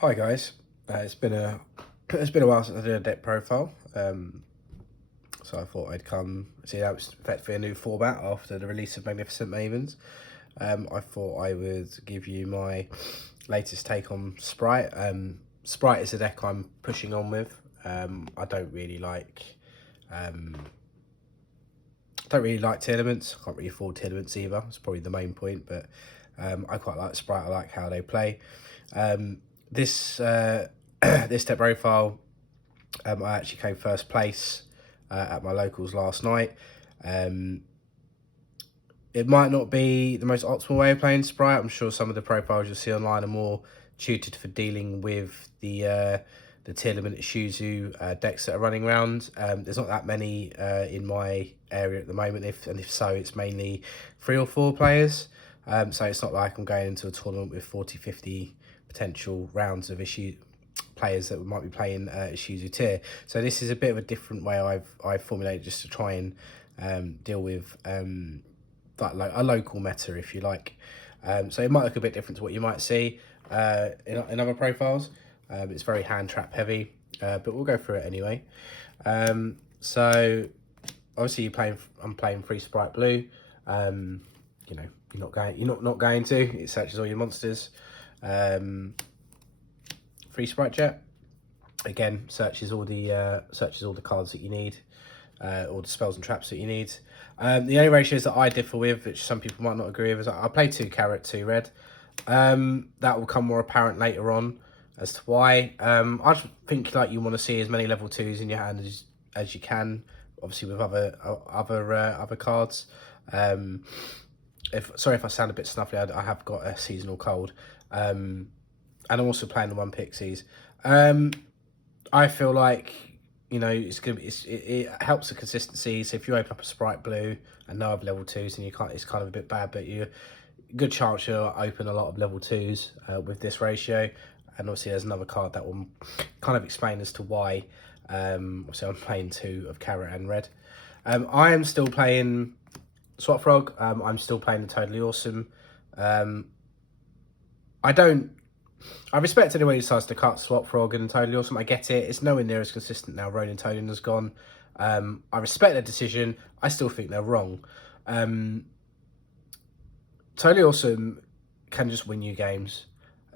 Hi guys, it's been a while since I did a deck profile, so I thought I'd come see that was effectively a new format after the release of Magnificent Mavens. I thought I would give you my latest take on Spright. Spright is a deck I'm pushing on with. I don't really like telements. I can't really afford telements either. It's probably the main point, but I quite like Spright. I like how they play. This this deck profile, I actually came first place at my locals last night. It might not be the most optimal way of playing Sprite. I'm sure some of the profiles you'll see online are more tutored for dealing with the tier limit Shuzu decks that are running around. There's not that many in my area at the moment. If so, it's mainly 3 or 4 players. So it's not like I'm going into a tournament with 40, 50 potential rounds of players that might be playing Shuzu tier. So this is a bit of a different way I've formulated just to try and deal with like a local meta, if you like. So it might look a bit different to what you might see in other profiles. It's very hand trap heavy, but we'll go through it anyway. So obviously I'm playing free Sprite Blue. You know, you're not going to. It searches all your monsters. Free Sprite Jet. Again, searches all the cards that you need, all the spells and traps that you need. The only ratios that I differ with, which some people might not agree with, is I play 2 carrot, 2 red. That will come more apparent later on as to why. I just think like you want to see as many level 2s in your hand as you can, obviously with other cards. Sorry if I sound a bit snuffly, I have got a seasonal cold. And I'm also playing the 1 Pixies. I feel like, you know, it helps the consistency. So if you open up a Sprite Blue and no other level 2s, then it's kind of a bit bad, but good chance you'll open a lot of level 2s with this ratio. And obviously there's another card that will kind of explain as to why. Obviously I'm playing 2 of carrot and red. I am still playing Swap Frog. I'm still playing the Totally Awesome. I respect anyone who decides to cut Swap Frog and Totally Awesome. I get it. It's nowhere near as consistent now. Ronin Tonin has gone. I respect their decision. I still think they're wrong. Totally Awesome can just win you games,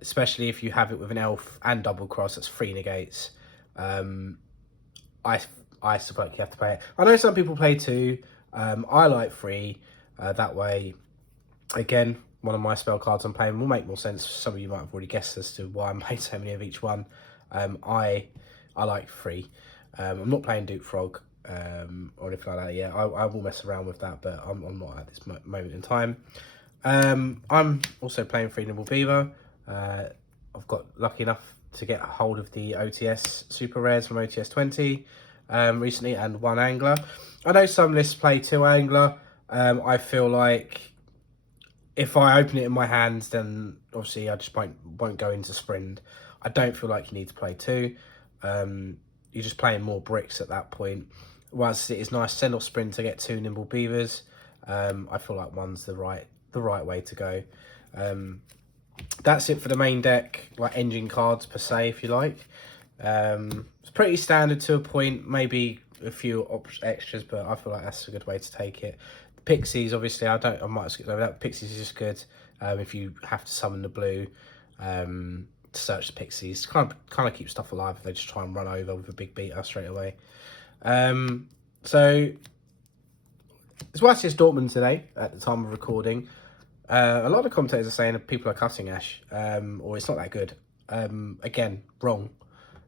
especially if you have it with an elf and double cross. That's 3 negates. I still feel like you have to play it. I know some people play 2. I like 3. That way, again, one of my spell cards I'm playing will make more sense. Some of you might have already guessed as to why I'm playing so many of each one. I like 3. I'm not playing Duke Frog or anything like that yet. I will mess around with that, but I'm not at this moment in time. I'm also playing 3 Nimble Beaver. I've got lucky enough to get a hold of the OTS Super Rares from OTS 20 recently, and 1 Angler. I know some lists play 2 Angler. I feel like if I open it in my hands, then obviously I just won't go into Sprint. I don't feel like you need to play 2. You're just playing more bricks at that point. Whilst it is nice to send off Sprint to get 2 Nimble Beavers, I feel like 1's the right way to go. That's it for the main deck, like engine cards per se, if you like. It's pretty standard to a point, maybe a few extras, but I feel like that's a good way to take it. The Pixies, obviously, I might have skipped over that. Pixies is just good if you have to summon the blue to search the Pixies. Kind of keep stuff alive if they just try and run over with a big beater straight away. So it's YCS Dortmund today at the time of recording. A lot of commentators are saying that people are cutting Ash, or it's not that good. Again, wrong.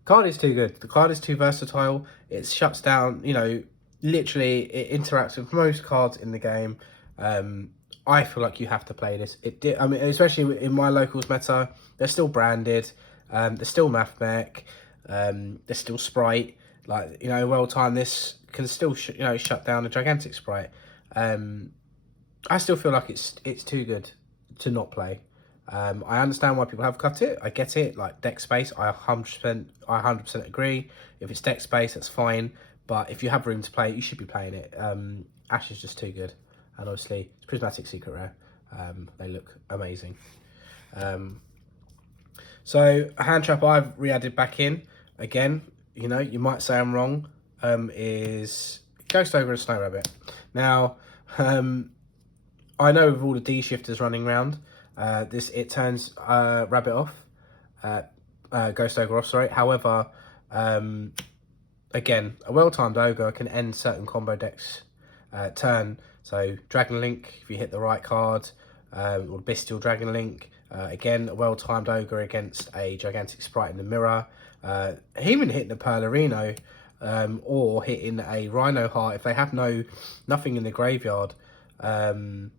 Card is too good. The card is too versatile. It shuts down, you know, literally it interacts with most cards in the game. I feel like you have to play this. I mean, especially in my locals meta, they're still branded. They're still Math Mech. They're still Sprite. Like, you know, well time this can still shut down a gigantic Sprite. I still feel like it's too good to not play. I understand why people have cut it. I get it. Like deck space, I 100% agree. If it's deck space, that's fine. But if you have room to play it, you should be playing it. Ash is just too good, and obviously it's Prismatic Secret Rare. They look amazing. So a hand trap I've re-added back in, again, you know, you might say I'm wrong, is Ghost Ogre and Snow Rabbit. Now, I know with all the D shifters running around, it turns Rabbit off, Ghost Ogre off, sorry. However, again, a well-timed Ogre can end certain combo decks turn. So Dragon Link, if you hit the right card, or Bestial Dragon Link. Again, a well-timed Ogre against a Gigantic Spright in the mirror. Even hitting the Pearlerino, or hitting a Rhino Heart if they have nothing in the graveyard. Nothing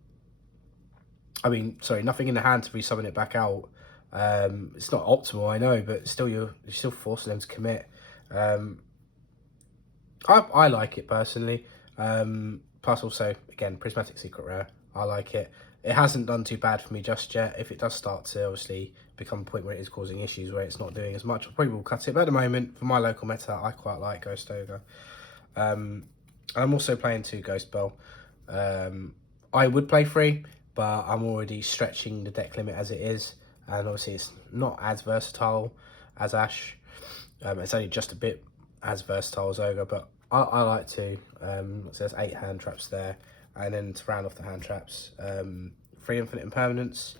in the hand to resummon it back out. It's not optimal, I know, but still you're still forcing them to commit. I like it personally. Plus also, again, Prismatic Secret Rare. I like it. It hasn't done too bad for me just yet. If it does start to obviously become a point where it is causing issues, where it's not doing as much, I probably will cut it. But at the moment, for my local meta, I quite like Ghost Ogre. I'm also playing 2 Ghost Bell. I would play 3, but I'm already stretching the deck limit as it is. And obviously it's not as versatile as Ash. It's only just a bit as versatile as Ogre, but I like to. So there's 8 hand traps there. And then to round off the hand traps, 3 Infinite Impermanence.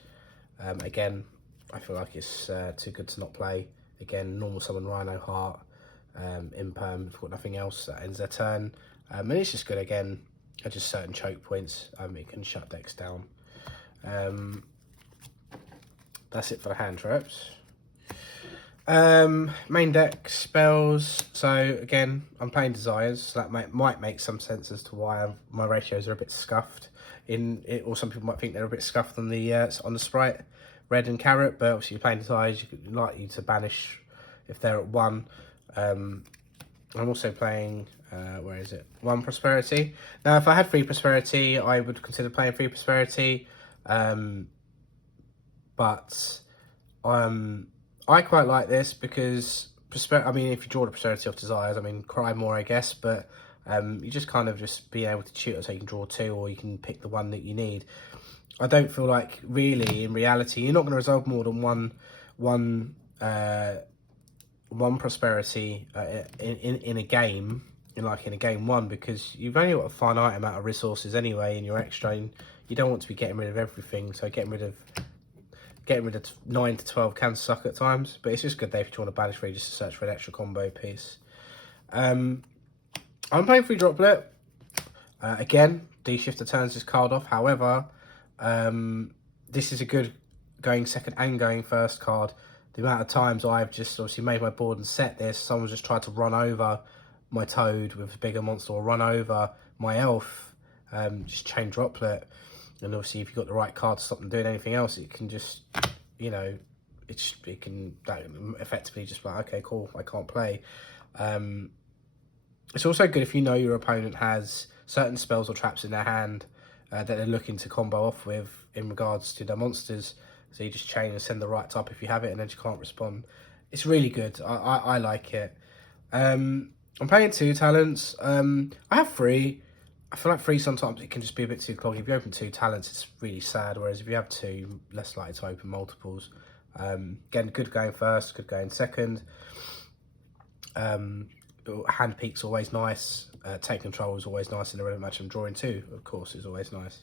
Again, I feel like it's too good to not play. Again, normal summon Rhino Heart, Imperm, if you've got nothing else, that ends their turn. And it's just good again at just certain choke points. It can shut decks down. That's it for the hand traps. Main deck spells. So again, I'm playing Desires, so that might make some sense as to why my ratios are a bit scuffed in it, or some people might think they're a bit scuffed on the Sprite, red and carrot. But obviously, you're playing Desires, you're likely to banish if they're at 1. I'm also playing where is it? 1 Prosperity. Now, if I had 3 Prosperity, I would consider playing 3 Prosperity, but I quite like this because if you draw the Prosperity off Desires, cry more, I guess, but you just kind of just being able to tutor so you can draw 2, or you can pick the one that you need. I don't feel like really, in reality, you're not going to resolve more than one Prosperity in a game, in a game 1, because you've only got a finite amount of resources anyway in your extra, and you don't want to be getting rid of everything. So getting rid of 9 to 12 can suck at times, but it's just good there if you want to banish 3 just to search for an extra combo piece. I'm playing 3 Droplet. Again, D-Shifter turns this card off. However, this is a good going second and going first card. The amount of times I've just obviously made my board and set this, someone's just tried to run over my Toad with a bigger monster, or run over my Elf, just chain Droplet. And obviously, if you've got the right card to stop them doing anything else, it can just, it can effectively just be like, okay, cool, I can't play. It's also good if you know your opponent has certain spells or traps in their hand that they're looking to combo off with in regards to their monsters. So you just chain and send the right type if you have it, and then you can't respond. It's really good. I like it. I'm playing 2 talents. I have 3. I feel like 3 sometimes it can just be a bit too cloggy. If you open 2 talents, it's really sad. Whereas if you have 2, you're less likely to open multiples. Again, good going first, good going second. Hand peek's always nice. Take control is always nice in a relevant match. And drawing 2, of course, is always nice.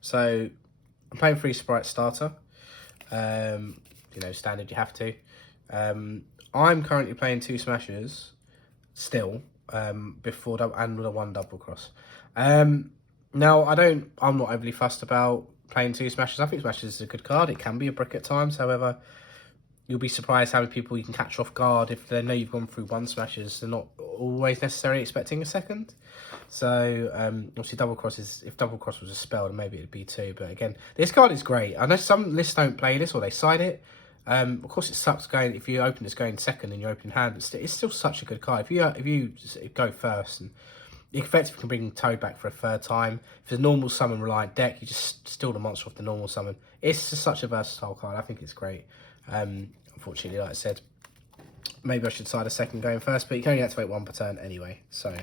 So I'm playing 3 Sprite starter. Standard, you have to. I'm currently playing 2 Smashers still. Before that, and with a 1 double cross. Now I'm not overly fussed about playing 2 Smashers. I think Smashers is a good card. It can be a brick at times. However, you'll be surprised how many people you can catch off guard if they know you've gone through 1 Smashers. They're not always necessarily expecting a second. So obviously double cross if double cross was a spell, then maybe it'd be 2. But again, this card is great. I know some lists don't play this or they side it. Of course, it sucks if you open this going second in your opening hand, but it's still such a good card. If you go first, and you effectively can bring Toad back for a 3rd time. If it's a normal summon reliant deck, you just steal the monster off the normal summon. It's just such a versatile card. I think it's great. Unfortunately, like I said, maybe I should side a second going first, but you can only activate 1 per turn anyway. So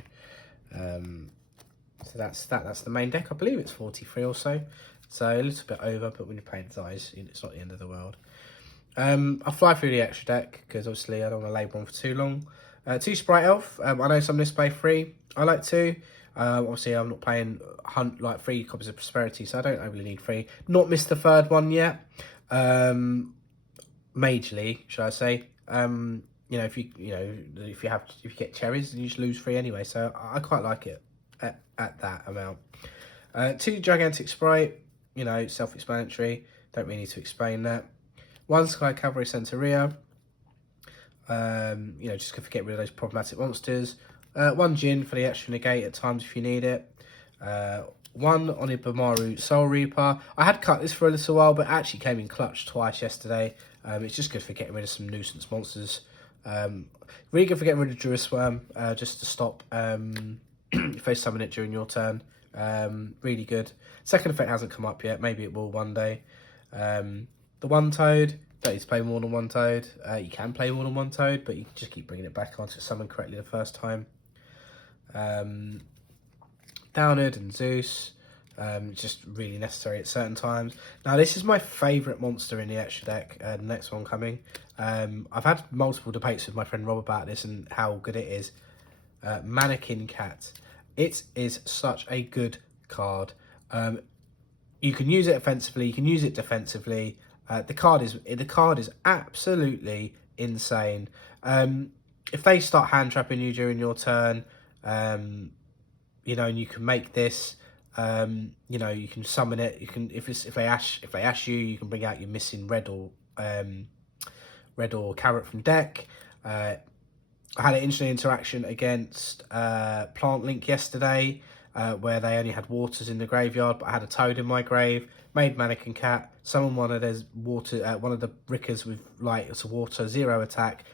that's the main deck. I believe it's 43 or so. So a little bit over, but when you're playing Thighs, it's not the end of the world. I'll fly through the extra deck, because obviously I don't want to labour on for too long. 2 Sprite Elf. I know some of this play 3. I like 2. Obviously, I'm not playing Hunt like 3 copies of Prosperity, so I don't really need 3. Not missed the 3rd one yet. Majorly, should I say? You know, if you get cherries, you just lose 3 anyway. So I quite like it at that amount. 2 Gigantic Sprite. You know, self-explanatory. Don't really need to explain that. 1 Sky Cavalry Centaurea. You know, just to get rid of those problematic monsters. 1 Jin for the extra negate at times if you need it. 1 Onibamaru Soul Reaper. I had cut this for a little while, but actually came in clutch twice yesterday. It's just good for getting rid of some nuisance monsters. Really good for getting rid of Druisworm, just to stop face summon it during your turn. Really good. Second effect hasn't come up yet. Maybe it will one day. The 1 Toad. Don't need to play more than 1 Toad. You can play more than 1 Toad, but you can just keep bringing it back onto summon correctly the first time. Downard and Zeus. Just really necessary at certain times. Now, this is my favourite monster in the extra deck. The next one coming. I've had multiple debates with my friend Rob about this and how good it is. Mannequin Cat. It is such a good card. You can use it offensively. You can use it defensively. The card is absolutely insane. If they start hand trapping you during your turn, you know, and you can make this. You know, you can summon it. You can if they ash you, you can bring out your missing red or carrot from deck. I had an interesting interaction against Plant Link yesterday, where they only had waters in the graveyard, but I had a toad in my grave. Made Mannequin Cat, summoned one of those water, one of the Rickers with like it's a water 0 attack,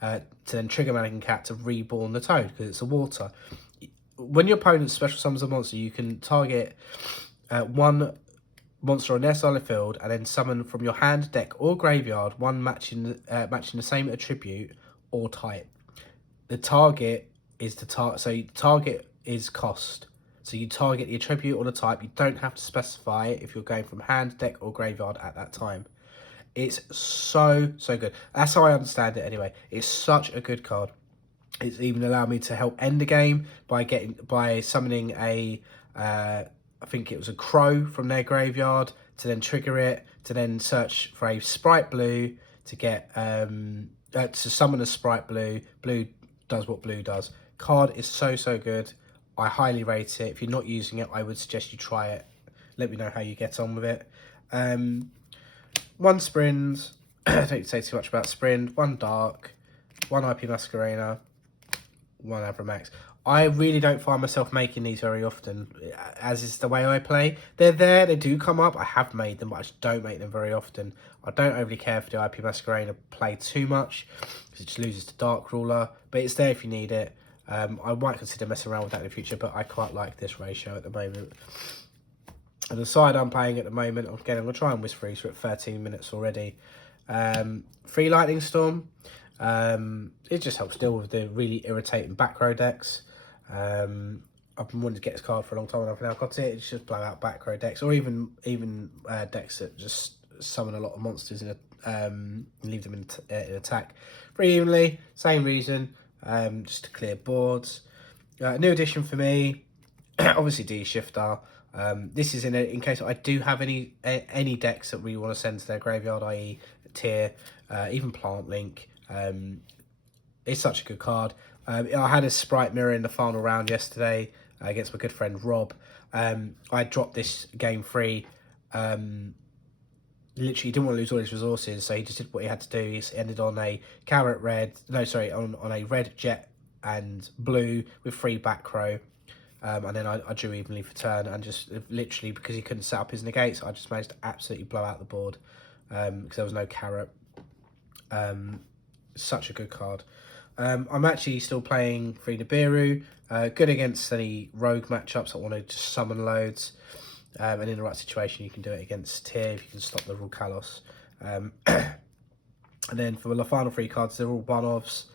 to then trigger Mannequin Cat to reborn the toad because it's a water. When your opponent special summons a monster, you can target 1 monster on their solid field and then summon from your hand, deck, or graveyard 1 matching the same attribute or type. The target is target is cost. So you target the attribute or the type. You don't have to specify it if you're going from hand, deck, or graveyard at that time. It's so good. That's how I understand it anyway. It's such a good card. It's even allowed me to help end the game by summoning a, I think it was a crow from their graveyard to then trigger it, to then search for a Sprite Blue to get, to summon a Sprite Blue. Blue does what blue does. Card is so good. I highly rate it. If you're not using it, I would suggest you try it. Let me know how you get on with it. 1 Sprint. I don't need to say too much about Sprint. 1 Dark. 1 IP Masquerena. 1 Abramax. I really don't find myself making these very often, as is the way I play. They're there, they do come up. I have made them, but I just don't make them very often. I don't overly care for the IP Masquerena play too much, because it just loses to Dark Ruler, but it's there if you need it. I might consider messing around with that in the future, but I quite like this ratio at the moment. And the side I'm playing at the moment, again, I'm going to try and whiz through, so we're at 13 minutes already. 3 Lightning Storm. It just helps deal with the really irritating back row decks. I've been wanting to get this card for a long time and I've now got it. It's just blow out back row decks, or even decks that just summon a lot of monsters in leave them in attack very evenly. Same reason, just to clear boards. New addition for me, obviously D-Shifter. This is in case I do have any decks that we want to send to their graveyard, i.e. Tier, even Plant Link. It's such a good card. I had a Sprite Mirror in the final round yesterday against my good friend Rob. I dropped this game free. Literally didn't want to lose all his resources, so he just did what he had to do. He ended on a carrot red, on a red, jet and blue with 3 back row. And then I drew evenly for turn, and just literally because he couldn't set up his negates, I just managed to absolutely blow out the board because there was no carrot. Such a good card. I'm actually still playing Free Nibiru. Good against any rogue matchups that want to just summon loads. And in the right situation, you can do it against Tier if you can stop the Rukalos. And then for the final 3 cards, they're all one-offs.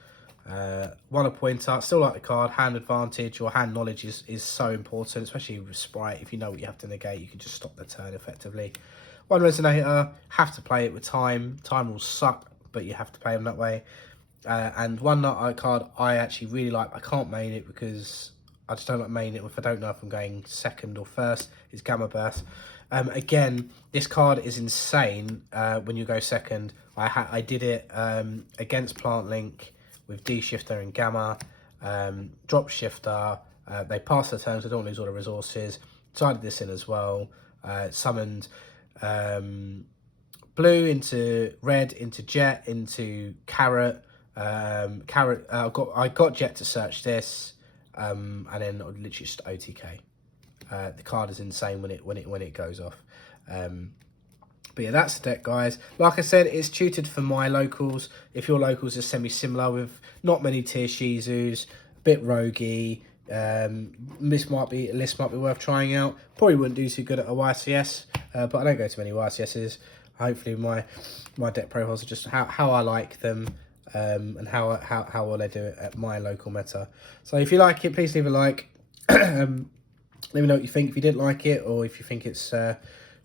One a pointer. Still like the card. Hand advantage or hand knowledge is so important, especially with Spright. If you know what you have to negate, you can just stop the turn effectively. One resonator. Have to play it with time. Time will suck, but you have to play them that way. And one nut card I actually really like. I can't main it because I just don't like main it if I don't know if I'm going second or first. It's Gamma Burst. Again, this card is insane when you go second. I did it against Plant Link with D Shifter and Gamma. Drop Shifter. They passed the turn, so I don't lose all the resources. Decided this in as well. Summoned blue into red, into Jet, into Carrot. I got Jet to search this, and then literally just OTK. The card is insane when it goes off. But yeah, that's the deck, guys. Like I said, it's tutored for my locals. If your locals are semi-similar with not many tier Shizus, a bit roguey, this might be a list might be worth trying out. Probably wouldn't do too good at a YCS, but I don't go to many YCSs. Hopefully my deck profiles are just how I like them, and how well they do it at my local meta. So if you like it, please leave a like. Let me know what you think if you didn't like it, or if you think it's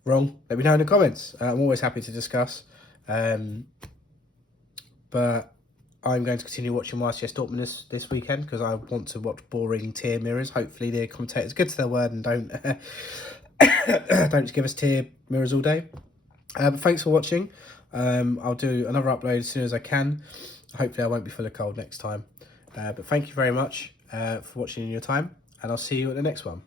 wrong. Let me know in the comments. I'm always happy to discuss. But I'm going to continue watching YCS Dortmund this weekend because I want to watch boring tier mirrors. Hopefully the commentators are good to their word and don't don't just give us tier mirrors all day. But thanks for watching. I'll do another upload as soon as I can. Hopefully I won't be full of cold next time. But thank you very much for watching in your time, and I'll see you at the next one.